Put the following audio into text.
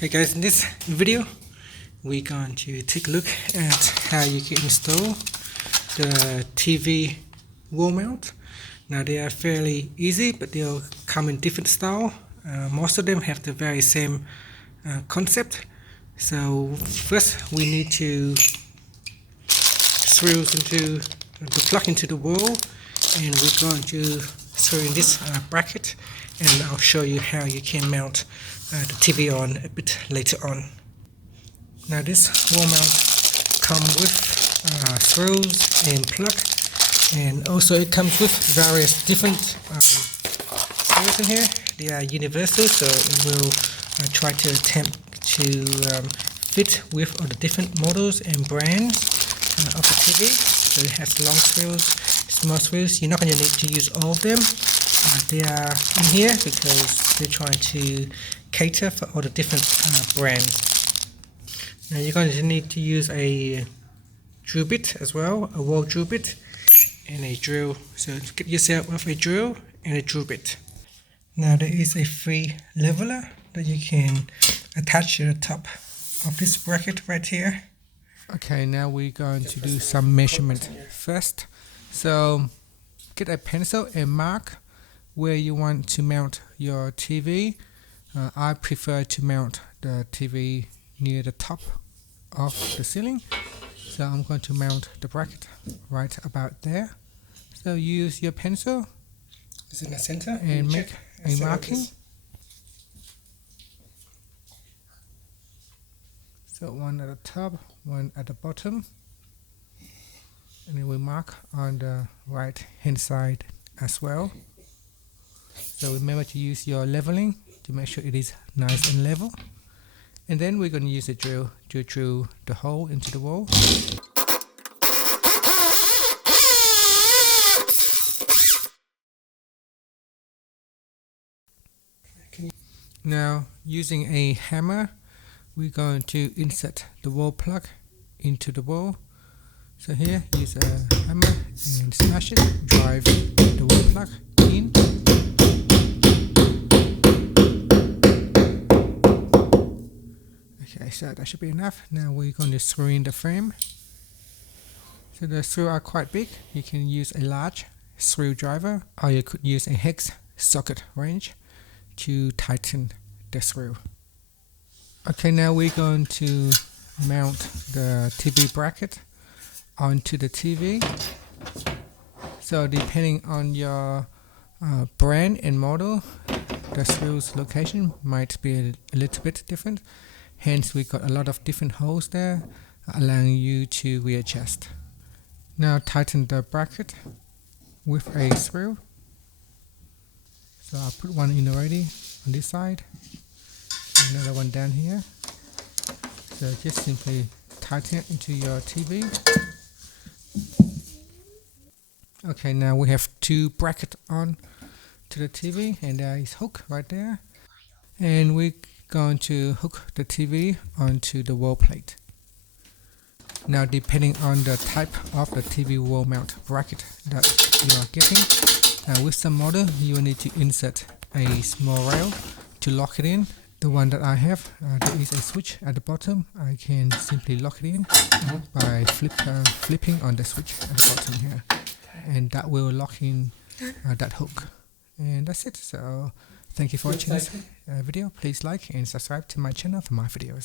Hey guys, in this video we're going to take a look at how you can install the TV wall mount. Now they are fairly easy, but they'll come in different style. Most of them have the very same concept. So first we need to plug into the wall, and we're going to throw in this bracket, and I'll show you how you can mount the TV on a bit later on. Now this wall mount comes with screws and plug, and also it comes with various different screws in here. They are universal, so it will try to attempt to fit with all the different models and brands of the TV. So it has long screws, small screws. You're not going to need to use all of them. They are in here because they're trying to cater for all the different brands. Now you're going to need to use a drill bit as well, a wall drill bit, and a drill. So get yourself with a drill and a drill bit. Now there is a free leveler that you can attach to the top of this bracket right here. Okay, now we're going to do some measurement first. So get a pencil and mark where you want to mount your TV. I prefer to mount the TV near the top of the ceiling. So I'm going to mount the bracket right about there. So use your pencil. It's in the center. And make a marking. So one at the top, one at the bottom. And then we mark on the right hand side as well. So remember to use your leveling to make sure it is nice and level. And then we're going to use a drill to drill the hole into the wall. Now using a hammer, we're going to insert the wall plug into the wall. So here, use a hammer and smash it, drive the wall plug in. Okay, so that should be enough. Now we're going to screw in the frame. So the screws are quite big. You can use a large screwdriver, or you could use a hex socket wrench to tighten the screw. Okay, now we're going to mount the TV bracket onto the TV. So depending on your brand and model, the screw's location might be a little bit different. Hence we got a lot of different holes there, allowing you to readjust. Now tighten the bracket with a screw. So I'll put one in already on this side, another one down here. So just simply tighten it into your TV. Okay, now we have two brackets on to the TV, and there is hook right there. And we're going to hook the TV onto the wall plate. Now depending on the type of the TV wall mount bracket that you are getting, with some model you will need to insert a small rail to lock it in. The one that I have, there is a switch at the bottom. I can simply lock it in by flipping on the switch at the bottom here, and that will lock in that hook. And that's it. So thank you for watching this video. Please like and subscribe to my channel for more videos.